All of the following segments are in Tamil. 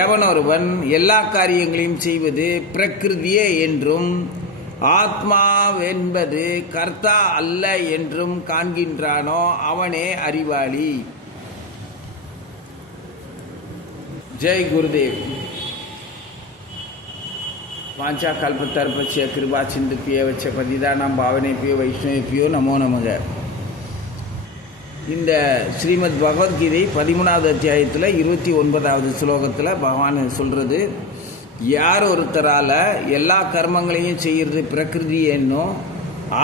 எவனொருவன் எல்லா காரியங்களையும் செய்வது பிரகிருதியே என்றும் ஆத்மாவென்பது கர்த்தா அல்ல என்றும் காண்கின்றானோ அவனே அறிவாளி. ஜெய் குருதேவ். வாஞ்சா கல்பத்தர்பட்சிய கிருபா சிந்துப்பிய வச்ச பதிதானாம் பாவனைப்பியோ வைஷ்ணவிப்பியோ நமோ நமக. இந்த ஸ்ரீமத் பகவத்கீதை 13வது அத்தியாயத்தில் 29வது ஸ்லோகத்தில் பகவான் சொல்கிறது, யார் ஒருத்தரால் எல்லா கர்மங்களையும் செய்கிறது பிரகிருதி என்னும்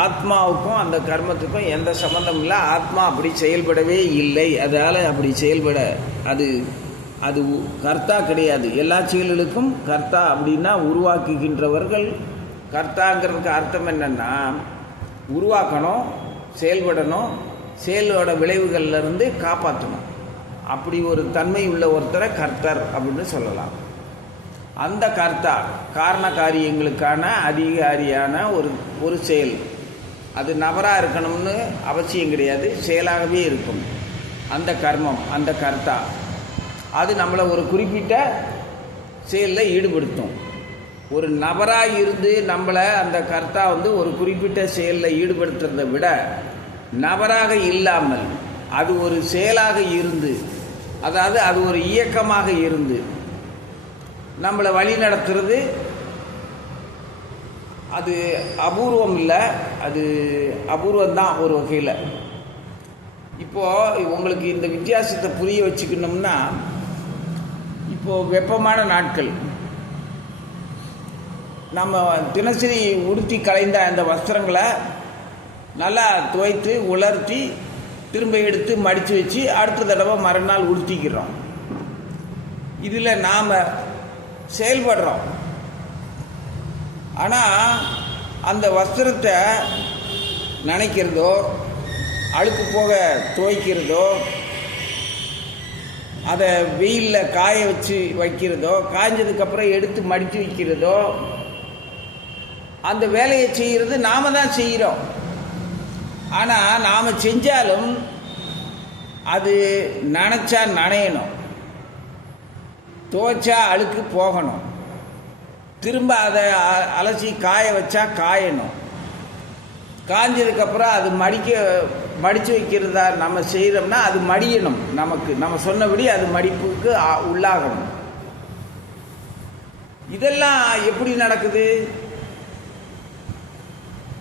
ஆத்மாவுக்கும் அந்த கர்மத்துக்கும் எந்த சம்மந்தம் இல்லை, ஆத்மா அப்படி செயல்படவே இல்லை, அதால் அப்படி செயல்பட அது அது கர்த்தா கிடையாது. எல்லா செயல்களுக்கும் கர்த்தா அப்படின்னா உருவாக்குகின்றவர்கள். கர்த்தாங்கிறதுக்கு அர்த்தம் என்னென்னா உருவாக்கணும், செயல்படணும், செயலோட விளைவுகள்லேருந்து காப்பாற்றணும். அப்படி ஒரு தன்மை உள்ள ஒருத்தரை கர்த்தர் அப்படின்னு சொல்லலாம். அந்த கர்த்தா காரண காரியங்களுக்கான அதிகாரியான ஒரு செயல், அது நபராக இருக்கணும்னு அவசியம் கிடையாது, செயலாகவே இருக்கும். அந்த கர்மம், அந்த கர்த்தா அது நம்மளை ஒரு குறிப்பிட்ட செயலில் ஈடுபடுத்தும். ஒரு நபராக இருந்து நம்மளை அந்த கர்த்தா ஒரு குறிப்பிட்ட செயலில் ஈடுபடுத்துறதை விட நபராக இல்லாமல் அது ஒரு செயலாக இருந்து, அதாவது அது ஒரு இயக்கமாக இருந்து நம்மளை வழி நடத்துறது, அது அபூர்வம் இல்லை, அது அபூர்வம்தான் ஒரு வகையில். இப்போது உங்களுக்கு இந்த வித்தியாசத்தை புரிய வச்சுக்கணும்னா, இப்போது வெப்பமான நாட்கள் நம்ம தினசரி உடுத்தி கலைந்த அந்த வஸ்திரங்களை நல்லா துவைத்து உலர்த்தி திரும்ப எடுத்து மடித்து வச்சு அடுத்த தடவை மறுநாள் உடுத்திக்கிறோம். இதில் நாம் செயல்படுறோம். ஆனால் அந்த வஸ்திரத்தை நனைக்கிறதோ, அழுக்கு போக துவைக்கிறதோ, அதை வெயிலில் காய வச்சு வைக்கிறதோ, காய்ஞ்சதுக்கப்புறம் எடுத்து மடித்து வைக்கிறதோ, அந்த வேலையை செய்கிறது நாம் தான் செய்கிறோம். ஆனால் நாம் செஞ்சாலும் அது நனைச்சா நனையணும், துவைச்சா அழுக்கு போகணும், திரும்ப அதை அலசி காய வச்சா காயணும், காய்ஞ்சதுக்கப்புறம் அது மடித்து வைக்கிறதா நம்ம செய்கிறோம்னா அது மடியணும், நமக்கு நம்ம சொன்னபடி அது மடிப்புக்கு உள்ளாகணும். இதெல்லாம் எப்படி நடக்குது?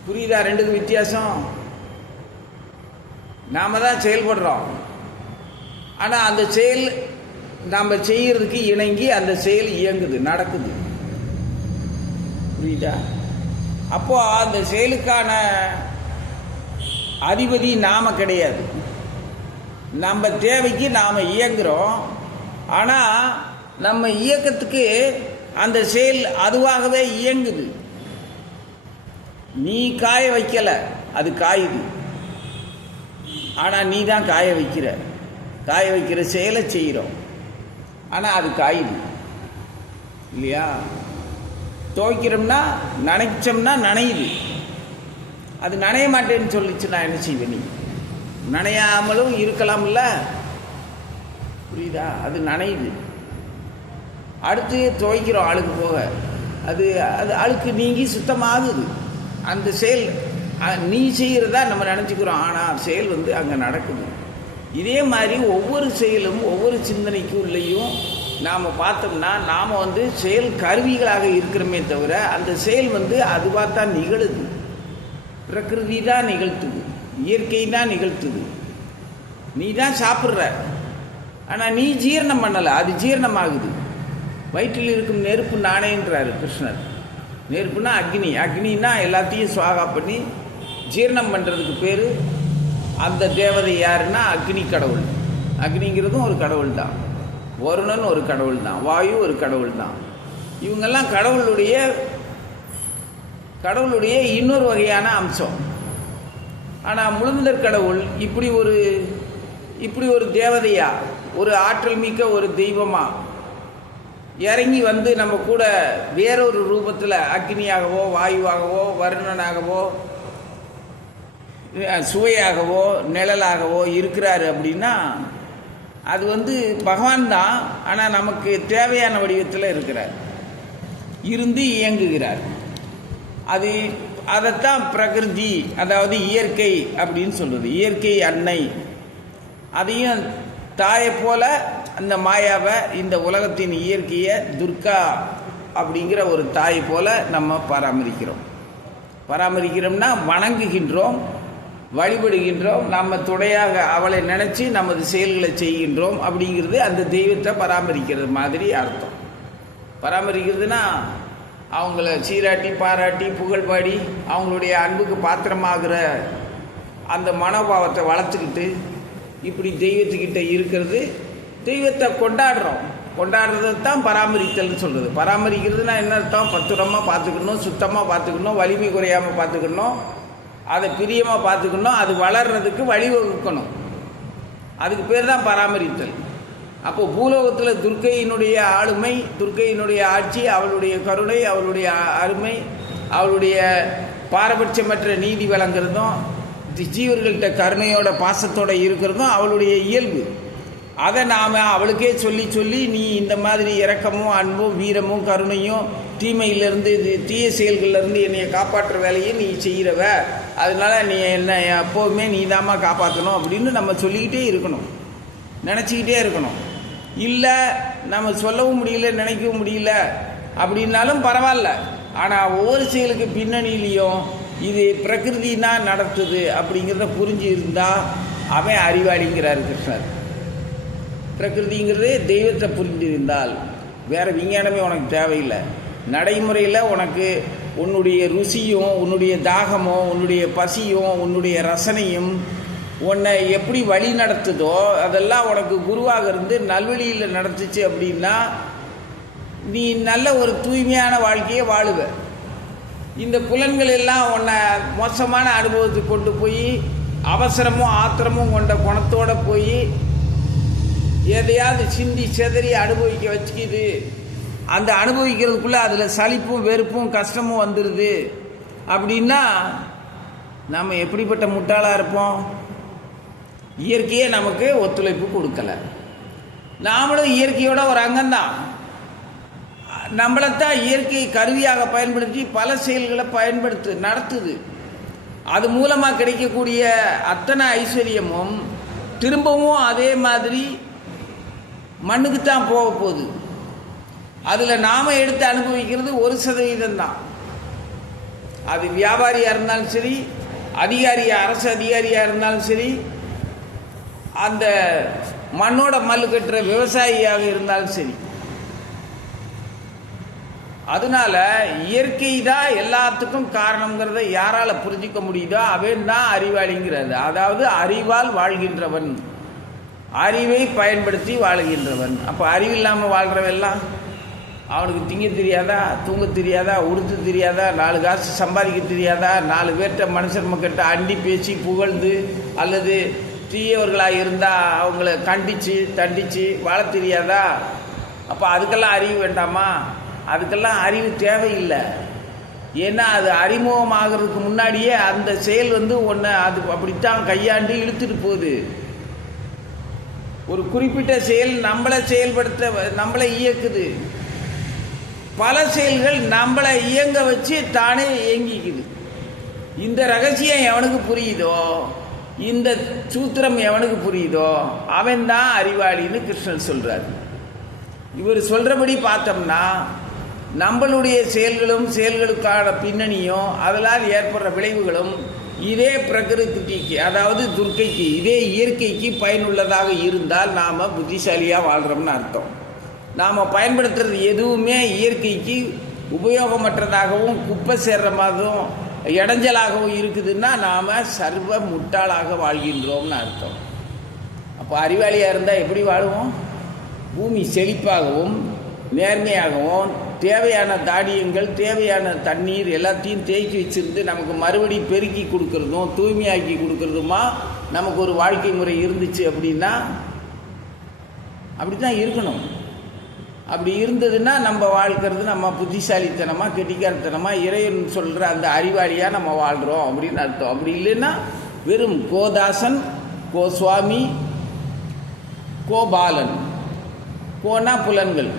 புரியுதா ரெண்டுக்கு வித்தியாசம்? நாம் தான் செயல்படுறோம், ஆனால் அந்த செயல் நாம் செய்கிறதுக்கு இணங்கி அந்த செயல் இயங்குது, நடக்குது. புரியுதா? அப்போ அந்த செயலுக்கான அதிபதி நாம் கிடையாது. நம்ம தேவைக்கு நாம் இயங்குகிறோம், ஆனால் நம்ம இயக்கத்துக்கு அந்த செயல் அதுவாகவே இயங்குது. நீ காய வைக்கலை, அது காயுது. ஆனால் நீ தான் காய வைக்கிற செயலை செய்கிறோம், ஆனால் அது காயுது இல்லையா? துவைக்கிறோம்னா நனைச்சோம்னா நனையுது, அது நனைய மாட்டேன்னு சொல்லிச்சு, நான் என்ன செய்வேன்? நீ நனையாமலும் இருக்கலாம்ல, புரியுதா? அது நனையுது. அடுத்து துவைக்கிறோம் அழுக்கு போக, அது அழுக்கு நீங்கி சுத்தமாகுது. அந்த செயல் நீ செய்கிறதா நம்ம நினச்சிக்கிறோம், ஆனால் செயல் அங்கே நடக்குது. இதே மாதிரி ஒவ்வொரு செயலும் ஒவ்வொரு சிந்தனைக்கு உள்ளேயும் நாம் பார்த்தோம்னா நாம் செயல் கருவிகளாக இருக்கிறோமே தவிர அந்த செயல் அதுவாக தான் நிகழுது. பிரகிருதி தான் நிகழ்த்துது, இயற்கை தான் நிகழ்த்துது. நீ தான் சாப்பிட்ற, ஆனால் நீ ஜீரணம் பண்ணலை, அது ஜீரணமாகுது. வயிற்றில் இருக்கும் நெருப்பு நானேன்றாரு கிருஷ்ணர். நெருப்புனா அக்னி, அக்னின்னா எல்லாத்தையும் சுவாகா பண்ணி ஜீரணம் பண்ணுறதுக்கு பேர். அந்த தேவதை யாருன்னா அக்னி கடவுள். அக்னிங்கிறதும் ஒரு கடவுள் தான், வருணன் ஒரு கடவுள் தான், வாயு ஒரு கடவுள் தான். இவங்கெல்லாம் கடவுளுடைய இன்னொரு வகையான அம்சம். ஆனால் முழுமுதற் கடவுள் இப்படி ஒரு தேவதையா, ஒரு ஆற்றல் மிக்க ஒரு தெய்வமா இறங்கி நம்ம கூட வேறொரு ரூபத்தில் அக்னியாகவோ வாயுவாகவோ வருணனாகவோ சுவையாகவோ நிழலாகவோ இருக்கிறாரு அப்படின்னா அது பகவான் தான். ஆனால் நமக்கு தேவையான வடிவத்தில் இருக்கிறார், இருந்து இயங்குகிறார். அதைத்தான் பிரகிருதி, அதாவது இயற்கை அப்படின்னு சொல்கிறது. இயற்கை அன்னை, அதையும் தாயை போல அந்த மாயாவை, இந்த உலகத்தின் இயற்கையை துர்கா அப்படிங்கிற ஒரு தாய் போல நம்ம பராமரிக்கிறோம்னா வணங்குகின்றோம், வழிபடுகின்றோம், நம்ம துணையாக அவளை நினச்சி நமது செயல்களை செய்கின்றோம். அப்படிங்கிறது அந்த தெய்வத்தை பராமரிக்கிறது மாதிரி அர்த்தம். பராமரிக்கிறதுனா அவங்கள சீராட்டி பாராட்டி புகழ் பாடி அவங்களுடைய அன்புக்கு பாத்திரமாகிற அந்த மனோபாவத்தை வளர்த்துக்கிட்டு இப்படி தெய்வத்துக்கிட்ட இருக்கிறது. தெய்வத்தை கொண்டாடுறது தான் பராமரித்தல்னு சொல்கிறது. பராமரிக்கிறதுனா என்ன அர்த்தம்? பத்திரமாக பார்த்துக்கணும், சுத்தமாக பார்த்துக்கணும், வலிமை குறையாமல் பார்த்துக்கணும், அதை பிரியமாக பார்த்துக்கணும், அது வளர்கிறதுக்கு வழிவகுக்கணும். அதுக்கு பேர் தான் பராமரித்தல். அப்போது பூலோகத்தில் துர்க்கையினுடைய ஆளுமை, துர்க்கையினுடைய ஆட்சி, அவளுடைய கருணை, அவளுடைய அருமை, அவளுடைய பாரபட்சமற்ற நீதி வழங்குறதும், ஜீவர்கள்ட்ட கருணையோட பாசத்தோடு இருக்கிறதும் அவளுடைய இயல்பு. அதை நாம் அவளுக்கே சொல்லி நீ இந்த மாதிரி இரக்கமும் அன்பும் வீரமும் கருணையும் தீமையிலேருந்து தீய செயல்கள்லேருந்து என்னையை காப்பாற்றுற வேலையை நீ செய்கிறவ, அதனால நீ என்னை எப்போவுமே நீ தாம்மா காப்பாற்றணும் அப்படின்னு நம்ம சொல்லிக்கிட்டே இருக்கணும், நினச்சிக்கிட்டே இருக்கணும். இல்லை நம்ம சொல்லவும் முடியல, நினைக்கவும் முடியல அப்படின்னாலும் பரவாயில்ல. ஆனால் ஒவ்வொரு செயலுக்கு பின்னணியிலையும் இது பிரகிருதினா நடத்துது அப்படிங்கிறத புரிஞ்சு இருந்தால் அவன் அறிவாளிங்கிறார் கிருஷ்ணர். பிரகிருதிங்கிறது தெய்வத்தை புரிந்திருந்தால் வேறு விஞ்ஞானமே உனக்கு தேவையில்லை. நடைமுறையில் உனக்கு உன்னுடைய ருசியும் உன்னுடைய தாகமும் உன்னுடைய பசியும் உன்னுடைய ரசனையும் உன்னை எப்படி வழி நடத்துதோ அதெல்லாம் உனக்கு குருவாக இருந்து நல்வழியில் நடத்துச்சு அப்படின்னா நீ நல்ல ஒரு தூய்மையான வாழ்க்கையை வாழுவ. இந்த புலன்கள் எல்லாம் உன்னை மோசமான அனுபவத்துக்கு கொண்டு போய் அவசரமும் ஆத்திரமும் கொண்ட குணத்தோடு போய் எதையாவது சிந்தி செதறி அனுபவிக்க வச்சுக்கிது. அந்த அனுபவிக்கிறதுக்குள்ளே அதில் சலிப்பும் வெறுப்பும் கஷ்டமும் வந்துடுது அப்படின்னா நம்ம எப்படிப்பட்ட முட்டாளாக இருப்போம்? இயற்கையே நமக்கு ஒத்துழைப்பு கொடுக்கலை. நாமளும் இயற்கையோட ஒரு அங்கம்தான். நம்மளைத்தான் இயற்கை கருவியாக பயன்படுத்தி பல செயல்களை நடத்துது. அது மூலமாக கிடைக்கக்கூடிய அத்தனை ஐஸ்வர்யமும் திரும்பவும் அதே மாதிரி மண்ணுக்கு தான் போக போகுது. அதில் நாம் எடுத்து அனுபவிக்கிறது 1% தான். அது வியாபாரியாக இருந்தாலும் சரி, அரசு அதிகாரியாக இருந்தாலும் சரி, அந்த மண்ணோட மல்லு கட்டுற விவசாயியாக இருந்தாலும் சரி. அதனால இயற்கை தான் எல்லாத்துக்கும் காரணங்கிறத யாரால் புரிஞ்சிக்க முடியுதோ அவன் தான் அறிவாளிங்கிறது. அதாவது அறிவால் வாழ்கின்றவன், அறிவை பயன்படுத்தி வாழ்கின்றவன். அப்போ அறிவில்லாமல் வாழ்கிறவெல்லாம் அவனுக்கு திங்க தெரியாதா, தூங்க தெரியாதா, உடுத்து தெரியாதா, 4 காசு சம்பாதிக்க தெரியாதா, 4 பேர்கிட்ட மனுஷன் மக்கள்கிட்ட அண்டி பேசி புகழ்ந்து அல்லது தீயவர்களாக இருந்தால் அவங்கள கண்டித்து தண்டித்து வாழ தெரியாதா? அப்போ அதுக்கெல்லாம் அறிவு வேண்டாமா? அதுக்கெல்லாம் அறிவு தேவையில்லை. ஏன்னா அது அறிமுகமாகிறதுக்கு முன்னாடியே அந்த செயல் ஒன்று அது அப்படித்தான் கையாண்டு இழுத்துட்டு போகுது. ஒரு குறிப்பிட்ட செயல் நம்மளை இயக்குது. பல செயல்கள் நம்மளை இயங்க வச்சு தானே இயங்கிக்குது. இந்த ரகசியம் எவனுக்கு புரியுதோ, இந்த சூத்திரம் எவனுக்கு புரியுதோ அவன் தான் அறிவாளின்னு கிருஷ்ணன் சொல்கிறார். இவர் சொல்கிறபடி பார்த்தோம்னா நம்மளுடைய செயல்களுக்கான பின்னணியும் அதனால் ஏற்படுற விளைவுகளும் இதே பிரகிருதிக்கு, அதாவது துர்க்கைக்கு, இதே இயற்கைக்கு பயனுள்ளதாக இருந்தால் நாம் புத்திசாலியாக வாழ்கிறோம்னு அர்த்தம். நாம் பயன்படுத்துறது எதுவுமே இயற்கைக்கு உபயோகமற்றதாகவும் குப்பை சேர்ற மாதிரியும் இடைஞ்சலாகவும் இருக்குதுன்னா நாம் சர்வ முட்டாளாக வாழ்கின்றோம்னு அர்த்தம். அப்போ அறிவாளியாக இருந்தால் எப்படி வாழுவோம்? பூமி செழிப்பாகவும் நேர்மையாகவும் தேவையான தானியங்கள் தேவையான தண்ணீர் எல்லாத்தையும் தேக்கி வச்சுருந்து நமக்கு மறுபடி பெருக்கி கொடுக்கறதும் தூய்மையாக்கி கொடுக்கறதுமா நமக்கு ஒரு வாழ்க்கை முறை இருந்துச்சு அப்படின்னா அப்படி தான் இருக்கணும். அப்படி இருந்ததுன்னா நம்ம வாழ்க்கிறது நம்ம புத்திசாலித்தனமாக கெட்டிக்காரத்தனமாக இறைவன் சொல்கிற அந்த அறிவாளியாக நம்ம வாழ்கிறோம் அப்படின்னு அர்த்தம். அப்படி இல்லைன்னா வெறும் கோதாசன் கோஸ்வாமி கோபாலன். கோனா புலன்கள்,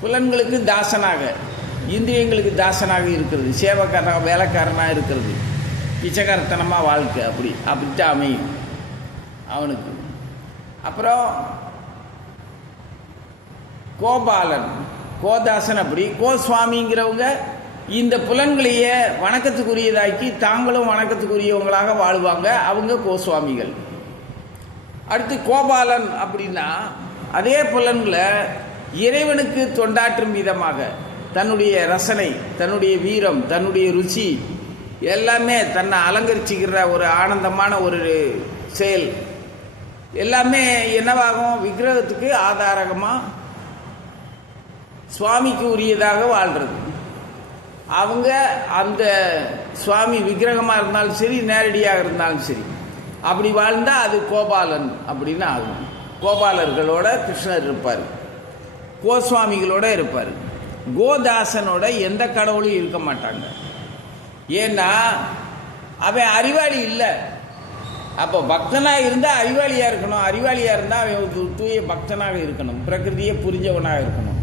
புலன்களுக்கு தாசனாக, இந்திரியங்களுக்கு தாசனாக இருக்கிறது, சேவக்காரனாக வேலைக்காரனாக இருக்கிறது, பிச்சைக்காரத்தனமாக வாழ்க்கை அப்படித்தான் அமையும் அவனுக்கு. அப்புறம் கோபாலன், கோதாசன். அப்படி கோஸ்வாமிங்கிறவங்க இந்த புலன்களையே வணக்கத்துக்குரியதாக்கி தாங்களும் வணக்கத்துக்குரியவங்களாக வாழ்வாங்க, அவங்க கோஸ்வாமிகள். அடுத்து கோபாலன் அப்படின்னா அதே புலன்களை இறைவனுக்கு தொண்டாற்றும் விதமாக தன்னுடைய ரசனை, தன்னுடைய வீரம், தன்னுடைய ருச்சி எல்லாமே தன்னை அலங்கரிச்சுக்கிற ஒரு ஆனந்தமான ஒரு செயல் எல்லாமே என்னவாகும், விக்கிரகத்துக்கு ஆதாரகமாக சுவாமிக்கு உரியதாக வாழ்கிறது. அவங்க அந்த சுவாமி விக்கிரகமாக இருந்தாலும் சரி, நேரடியாக இருந்தாலும் சரி, அப்படி வாழ்ந்தால் அது கோபாலன் அப்படின்னு ஆகும். கோபாலர்களோட கிருஷ்ணர் இருப்பார், கோஸ்வாமிகளோட இருப்பார். கோதாசனோட எந்த கடவுளும் இருக்க மாட்டாங்க. ஏன்னா அவன் அறிவாளி இல்லை. அப்போ பக்தனாக இருந்தால் அறிவாளியாக இருக்கணும், அறிவாளியாக இருந்தால் அவன் தூய பக்தனாக இருக்கணும், பிரகிருதியை புரிஞ்சவனாக இருக்கணும்.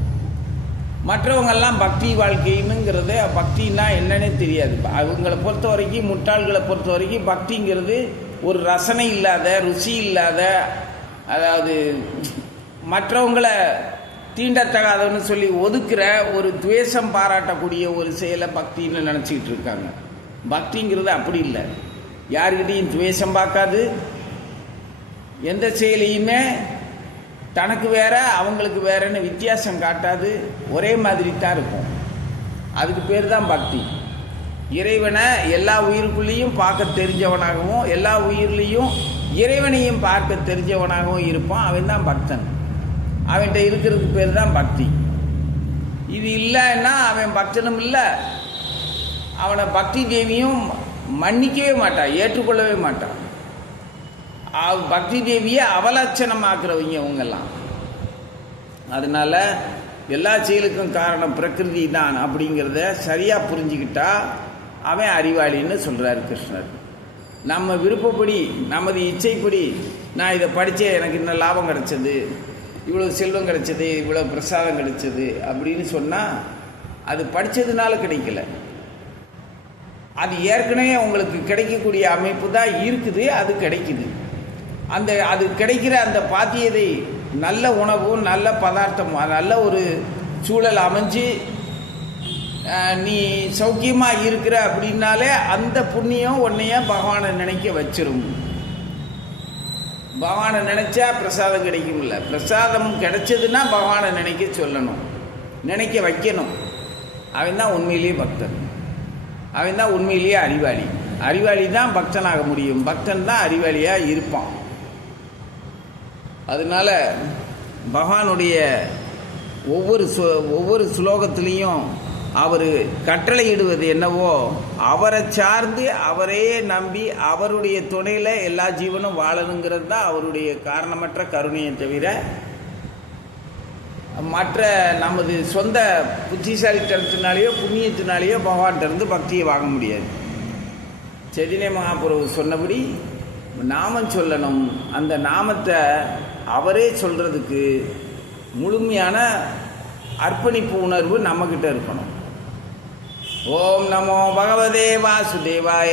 மற்றவங்கெல்லாம் பக்தி வாழ்க்கைன்னுங்கிறத பக்தின்னா என்னன்னே தெரியாது. அவங்களை பொறுத்த வரைக்கும், முட்டாள்களை பொறுத்த வரைக்கும் பக்திங்கிறது ஒரு ரசனை இல்லாத, ருசி இல்லாத, அதாவது மற்றவங்களை தீண்டத்தகாதவன்னு சொல்லி ஒதுக்குற ஒரு துவேஷம் பாராட்டக்கூடிய ஒரு செயலை பக்தின்னு நினச்சிக்கிட்டு இருக்காங்க. பக்திங்கிறது அப்படி இல்லை. யாருக்கிட்டையும் துவேஷம் பார்க்காது, எந்த செயலையுமே தனக்கு வேற அவங்களுக்கு வேறன்னு வித்தியாசம் காட்டாது, ஒரே மாதிரி தான் இருக்கும். அதுக்கு பேர் தான் பக்தி. இறைவனை எல்லா உயிருக்குள்ளேயும் பார்க்க தெரிஞ்சவனாகவும், எல்லா உயிர்லேயும் இறைவனையும் பார்க்க தெரிஞ்சவனாகவும் இருப்பான். அவன் தான் பக்தன். அவன்கிட்ட இருக்கிறதுக்கு பேர் தான் பக்தி. இது இல்லைன்னா அவன் பக்தனும் இல்லை, அவனை பக்தி தேவியும் மன்னிக்கவே மாட்டான், ஏற்றுக்கொள்ளவே மாட்டான். பக்தி தேவியை அவலட்சணமாக்குறவங்க அவங்கெல்லாம். அதனால எல்லா செயலுக்கும் காரணம் பிரகிருதி தான் அப்படிங்கிறத சரியாக புரிஞ்சுக்கிட்டா அவன் அறிவாளின்னு சொல்கிறார் கிருஷ்ணர். நம்ம விருப்பப்படி, நமது இச்சைப்படி, நான் இதை படித்தேன், எனக்கு இன்னும் லாபம் கிடைச்சது, இவ்வளோ செல்வம் கிடைச்சது, இவ்வளோ பிரசாதம் கிடைச்சது அப்படின்னு சொன்னால் அது படித்ததுனால கிடைக்கல. அது ஏற்கனவே உங்களுக்கு கிடைக்கக்கூடிய அமைப்பு தான் இருக்குது, அது கிடைக்குது. அது கிடைக்கிற அந்த பாத்தியதை நல்ல உணவும் நல்ல பதார்த்தம், நல்ல ஒரு சூழல் அமைஞ்சு நீ சௌக்கியமாக இருக்கிற அப்படின்னாலே அந்த புண்ணியம் உன்னைய பகவானை நினைக்க வச்சிரும். பகவானை நினைச்சா பிரசாதம் கிடைக்கும்ல, பிரசாதம் கிடைச்சதுன்னா பகவானை நினைக்க சொல்லணும், நினைக்க வைக்கணும். அவன் தான் உண்மையிலேயே பக்தன், அவன் தான் உண்மையிலேயே அறிவாளி. அறிவாளி தான் பக்தனாக முடியும், பக்தன் தான் அறிவாளியாக இருப்பான். அதனால பகவானுடைய ஒவ்வொரு ஸ்லோகத்திலையும் அவர் கட்டளையிடுவது என்னவோ, அவரை சார்ந்து அவரே நம்பி அவருடைய துணையில் எல்லா ஜீவனும் வாழணுங்கிறது தான் அவருடைய காரணமற்ற கருணையை தவிர மற்ற நமது சொந்த புத்திசாலித்தனத்தினாலேயோ புண்ணியத்தினாலேயோ பகவான்கிட்டருந்து பக்தியை வாங்க முடியாது. சைதன்ய மகாபிரபு சொன்னபடி நாமம் சொல்லணும். அந்த நாமத்தை அவரே சொல்கிறதுக்கு முழுமையான அர்ப்பணிப்பு உணர்வு நம்மக்கிட்ட இருக்கணும். ஓம் நமோ பகவதே வாசுதேவாய.